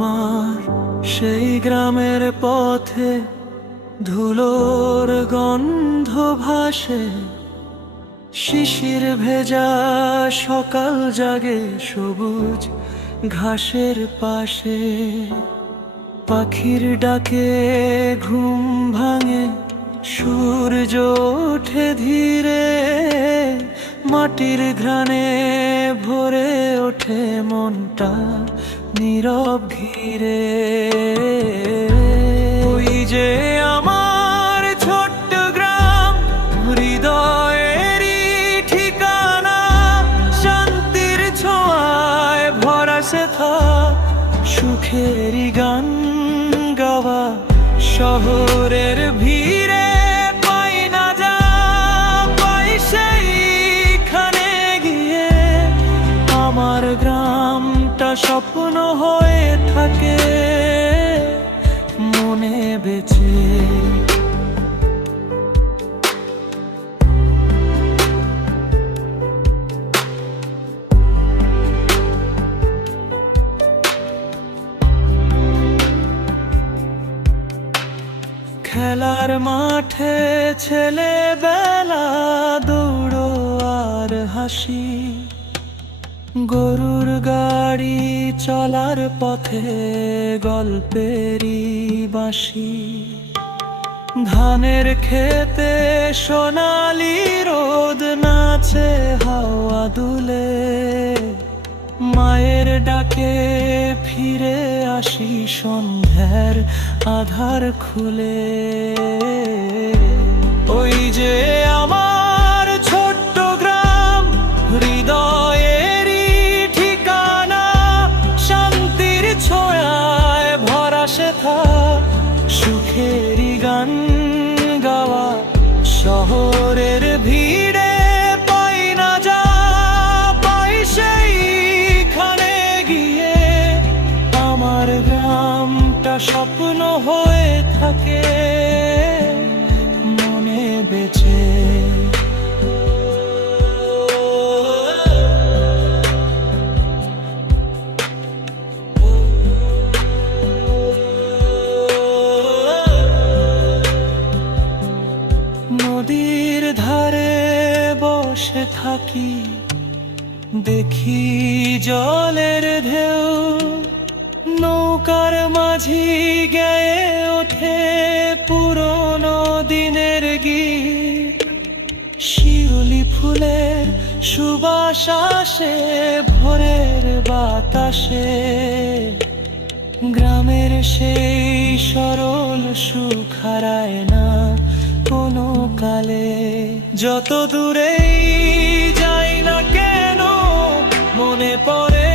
আমার সেই গ্রামের পথে ধুলোর গন্ধ ভাসে, শিশির ভেজা সকাল জাগে সবুজ ঘাসের পাশে। পাখির ডাকে ঘুম ভাঙে, সূর্য ওঠে ধীরে, মাটির ঘ্রাণে ভরে ওঠে মনটা নীরব ঘিরে। ওই যে আমার ছোট্ট গ্রাম, হৃদয়েরই ঠিকানা, শান্তির ছোঁয়ায় ভরা সেথা, সুখেরই গান গাওয়া। শহরের ভিড়ে পাই না যা পাই সেইখানে গিয়ে, আমার গ্রামটা স্বপ্ন হয়ে থাকে মনে বেঁচে। খেলার মাঠে ছেলেবেলা, দৌড় আর হাসি, গরুর গাড়ি চলার পথে গল্পেরই বাঁশি। ধানের খেতে সোনালি রোদ নাচে হাওয়া দুলে, মায়ের ডাকে ফিরে আসি সন্ধ্যার আধার খুলে। ওই যে আমার ছোট্ট গ্রাম, হৃদয়েরই ঠিকানা, শান্তির ছোঁয়ায় ভরা সেথা, সুখেরই গান গাওয়া। শহরের ভিড়ে পাই না যা পাই সেইখানে গিয়ে, আমার গ্রামটা স্বপ্ন হয়ে থাকে মনে বেঁচে। নদীর ধারে বসে থাকি, দেখি জলের ঢেউ, নৌকার মাঝি গেয়ে ওঠে পুরনো দিনের গীত। শিউলি ফুলের সুবাস আসে ভোরের বাতাসে, গ্রামের সেই সরল সুখ হারায় না কোনো কালে। যত দূরেই যাই না কেন মনে পড়ে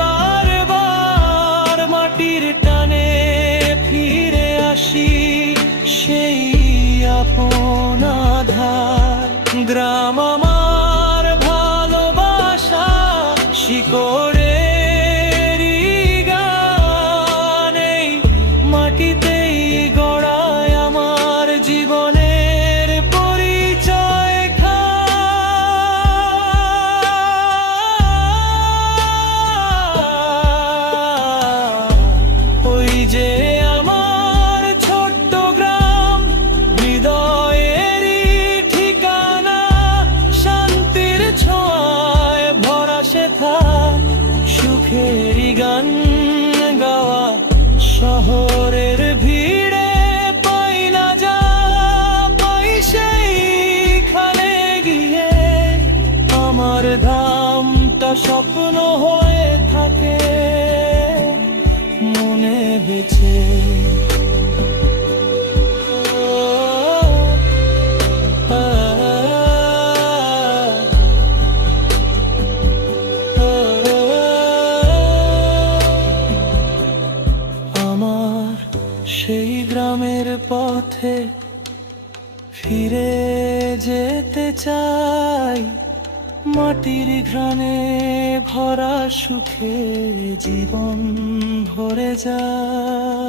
বারবার, মাটির টানে ফিরে আসি সেই আপন আধার। গ্রাম আমার ভালোবাসা, শিকড়েরই গান, এই মাটিতেই গড়ায় আমার জীবনের পরিচয়। ওই যে আমার ছোট্ট গ্রাম, হৃদয়েরই ঠিকানা, শান্তির ছোঁয়ায় ভরা সেথা, সুখেরই গান গাওয়া। শহরের ভিড়ে পাই না যা পাই সেইখানে গিয়ে, আমার ধামটা স্বপ্ন হয়ে থাকে মনে বেঁচে। আমার সেই গ্রামের পথে ফিরে যেতে চাই, মাটির ঘ্রাণে ভরা সুখে জীবন ভরে যায়।